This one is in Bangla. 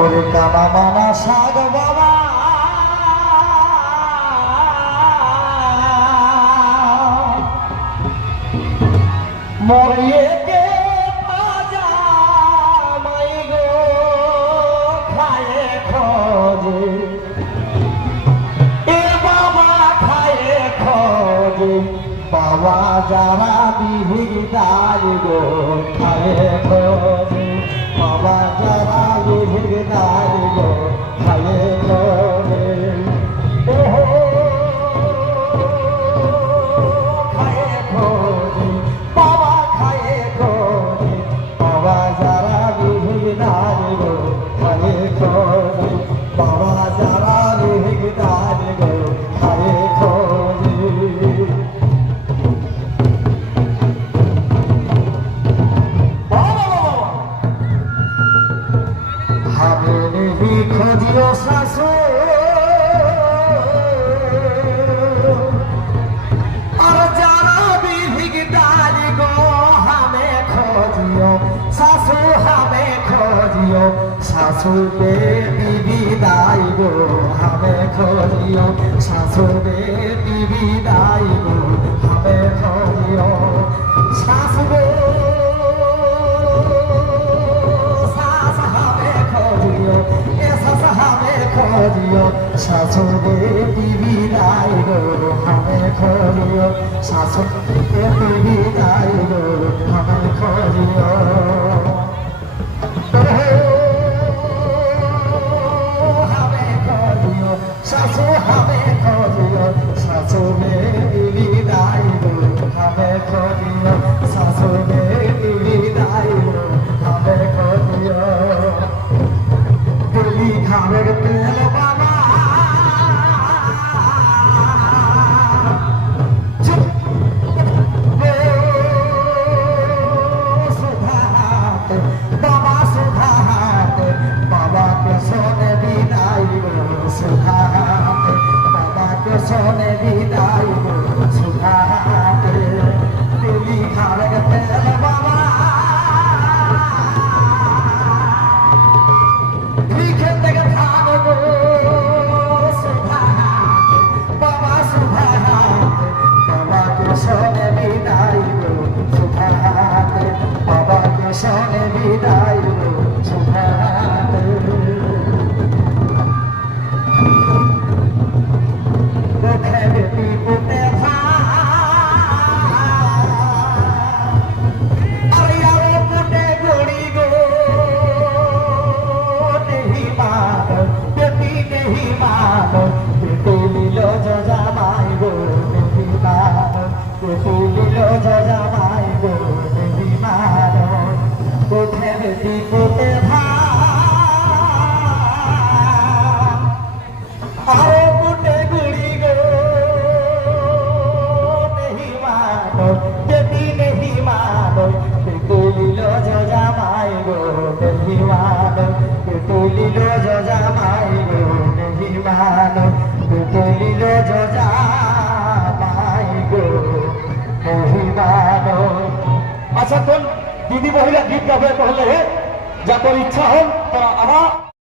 ওরে কানা মানা সাগ বাবা মরিয়ে কে তাজা মাই গো খায়ে খোঁজে এ বাবা খায়ে খোঁজে বাবা যারা বিহিদার গো খায়ে খোঁজে বাবা যারা বিহিদার গো খায়ে খোঁজে বাবা যারা বিহিদার গো খায়ে খোঁজে खोजियो सासू और जाना भी भिगदार गो हमें खोजियो सासू हमें खोजियो सासू बेटी विदाई गो हमें खोजियो सासू बेटी विदाई गो हमें खोजियो सासू खोजियो सासू बेटी विदाई गो हमें खोजियो सासू बेटी विदाई गो हमें खोजियो हमें खोजियो सासू हमें खोजियो सासू बेटी विदाई गो हमें खोजियो सासू बेटी विदाई गो हमें खोजियो दिल्ली खावे तेल बाबा बाबा सुधात बाबा के सोने विदाई सुधात बाबा के सोने विदाई सुधात दिल्ली खावे तेल बाबा सोने विदाई सुभात बाबा के सोने विदाई सुभात देखे बेटी पुते था अरे यारो पुते गोड़ी गो नहीं मानो बेटी नहीं मानो बेटी लीलो जो जमाई गो नहीं मानो बेटी लीलो जो जमाई गो नहीं मानो कोठे बेटी कोटे भा आओ पुटे गुड़ी गो नहीं मानो बेटी नहीं मानो बेटी लीलो जो जमाई गो नहीं मानो बेटी लीलो जो जमाई गो नहीं मानो बेटी लीलो जो जमाई गो अच्छा तुम दीदी महिला गीत गावे कहले जा তোর ইচ্ছা হল তোরা আমার